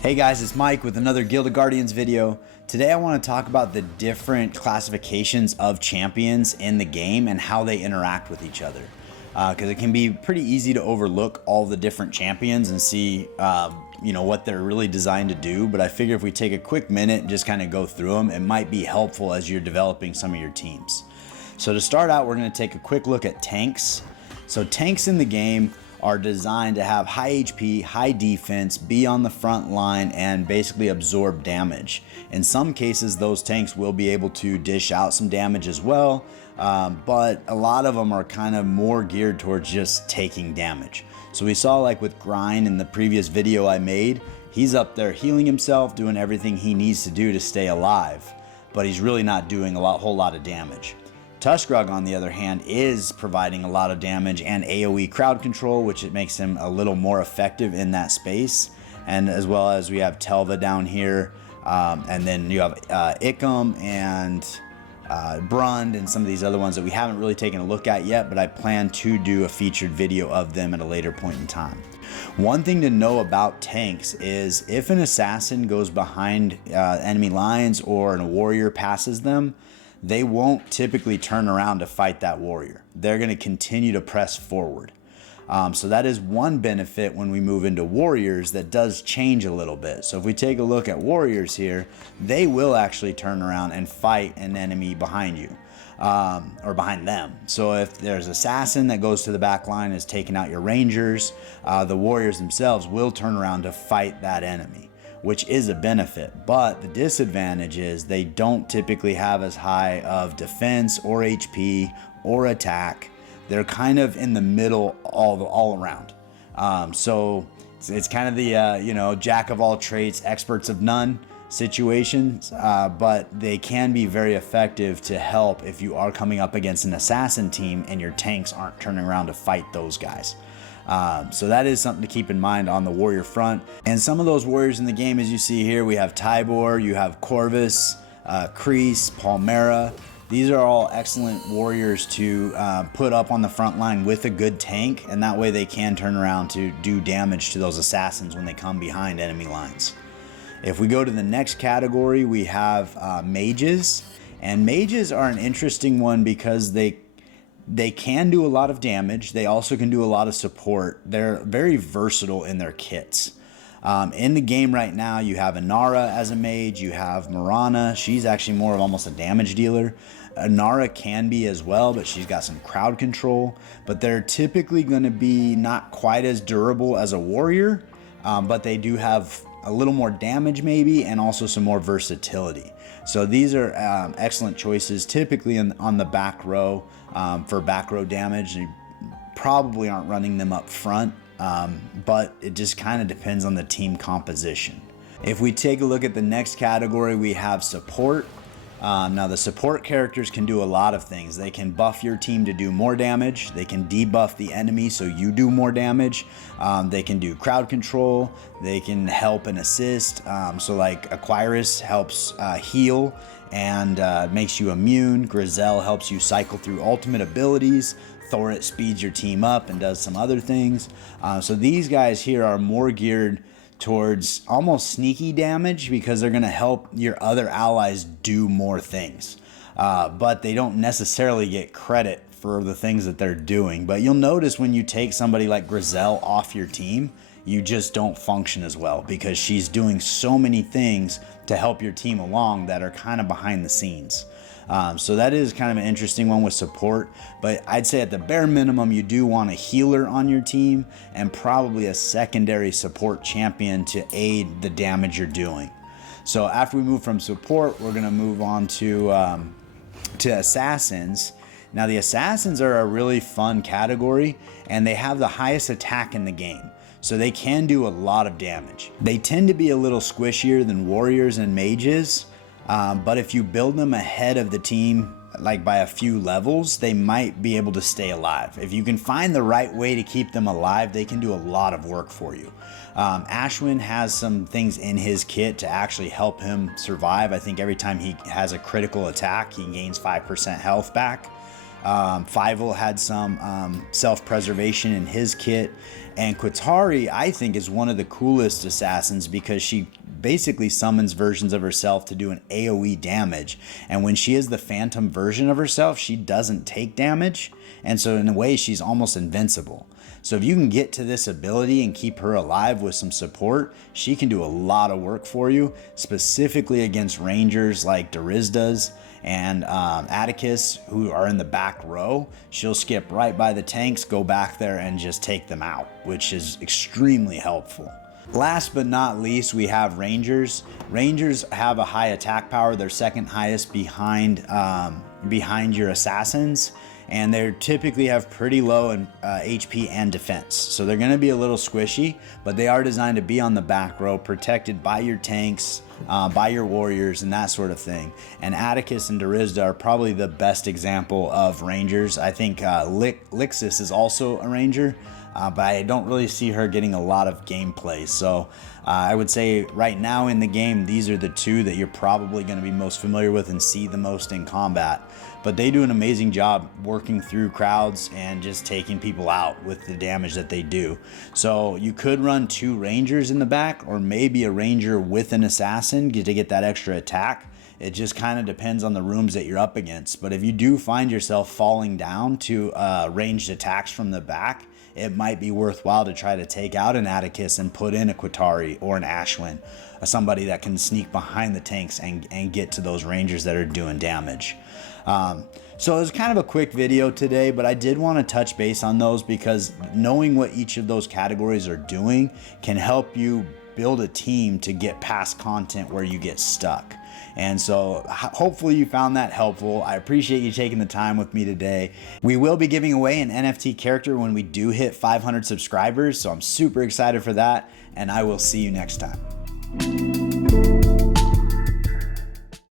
Hey guys, it's Mike with another Guild of Guardians video. Today I want to talk about the different classifications of champions in the game and how they interact with each other. Because it can be pretty easy to overlook all the different champions and see what they're really designed to do. But I figure if we take a quick minute and just kind of go through them, it might be helpful as you're developing some of your teams. So to start out, we're going to take a quick look at tanks. So tanks in the game are designed to have high HP, high defense, be on the front line, and basically absorb damage. In some cases, those tanks will be able to dish out some damage as well, but a lot of them are kind of more geared towards just taking damage. So we saw, like with Grind in the previous video I made, he's up there healing himself, doing everything he needs to do to stay alive, but he's really not doing a whole lot of damage. Tuskrug, on the other hand, is providing a lot of damage and AoE crowd control, which it makes him a little more effective in that space. And as well as we have Telva down here, and then you have Icum and Brund and some of these other ones that we haven't really taken a look at yet, but I plan to do a featured video of them at a later point in time. One thing to know about tanks is if an assassin goes behind enemy lines or a warrior passes them, they won't typically turn around to fight that warrior. They're going to continue to press forward. So that is one benefit when we move into warriors that does change a little bit. So if we take a look at warriors here, they will actually turn around and fight an enemy behind you, or behind them. So if there's assassin that goes to the back line, is taking out your rangers, the warriors themselves will turn around to fight that enemy, which is a benefit. But the disadvantage is they don't typically have as high of defense or HP or attack. They're kind of in the middle all around. So it's kind of the jack of all trades, experts of none situations, but they can be very effective to help if you are coming up against an assassin team and your tanks aren't turning around to fight those guys. So that is something to keep in mind on the warrior front. And some of those warriors in the game, as you see here, we have Tybor, you have Corvus, Kreese, Palmera. These are all excellent warriors to put up on the front line with a good tank, and that way they can turn around to do damage to those assassins when they come behind enemy lines. If we go to the next category, we have mages. And mages are an interesting one because they can do a lot of damage. They also can do a lot of support. They're very versatile in their kits. In the game right now, you have Inara as a mage. You have Mirana. She's actually more of almost a damage dealer. Inara can be as well, but she's got some crowd control. But they're typically going to be not quite as durable as a warrior, but they do have a little more damage maybe, and also some more versatility. So these are excellent choices, typically on the back row for back row damage. You probably aren't running them up front, but it just kind of depends on the team composition. If we take a look at the next category, we have support. Now the support characters can do a lot of things. They can buff your team to do more damage. They can debuff the enemy so you do more damage. They can do crowd control. They can help and assist. So like Aquirus helps heal and makes you immune. Grizel helps you cycle through ultimate abilities. Thorit speeds your team up and does some other things. So these guys here are more geared towards almost sneaky damage because they're going to help your other allies do more things. But they don't necessarily get credit for the things that they're doing. But you'll notice when you take somebody like Grizel off your team, you just don't function as well because she's doing so many things to help your team along that are kind of behind the scenes. So that is kind of an interesting one with support, but I'd say at the bare minimum, you do want a healer on your team and probably a secondary support champion to aid the damage you're doing. So after we move from support, we're going to move on to assassins. Now the assassins are a really fun category and they have the highest attack in the game. So they can do a lot of damage. They tend to be a little squishier than warriors and mages. But if you build them ahead of the team, like by a few levels, they might be able to stay alive. If you can find the right way to keep them alive, they can do a lot of work for you. Ashwin has some things in his kit to actually help him survive. I think every time he has a critical attack, he gains 5% health back. Fievel had some self-preservation in his kit. And Qatari, I think, is one of the coolest assassins because she basically summons versions of herself to do an AoE damage. And when she is the phantom version of herself, she doesn't take damage. And so in a way, she's almost invincible. So if you can get to this ability and keep her alive with some support, she can do a lot of work for you, specifically against rangers like Dariz does and Atticus, who are in the back row. She'll skip right by the tanks, go back there, and just take them out, which is extremely helpful. Last but not least, we have Rangers. Rangers have a high attack power. They're second highest behind your assassins, and they typically have pretty low in HP and defense. So they're going to be a little squishy, but they are designed to be on the back row, protected by your tanks, by your warriors, and that sort of thing. And Atticus and Darizda are probably the best example of Rangers. I think Lixis is also a Ranger, but I don't really see her getting a lot of gameplay. So I would say right now in the game, these are the two that you're probably going to be most familiar with and see the most in combat. But they do an amazing job working through crowds and just taking people out with the damage that they do. So you could run 2 Rangers in the back, or maybe a Ranger with an assassin to get that extra attack. It just kind of depends on the rooms that you're up against. But if you do find yourself falling down to ranged attacks from the back, it might be worthwhile to try to take out an Atticus and put in a Qatari or an Ashwin, somebody that can sneak behind the tanks and get to those Rangers that are doing damage. So it was kind of a quick video today, but I did want to touch base on those because knowing what each of those categories are doing can help you build a team to get past content where you get stuck. And so hopefully you found that helpful. I appreciate you taking the time with me today. We will be giving away an NFT character when we do hit 500 subscribers, so I'm super excited for that, and I will see you next time.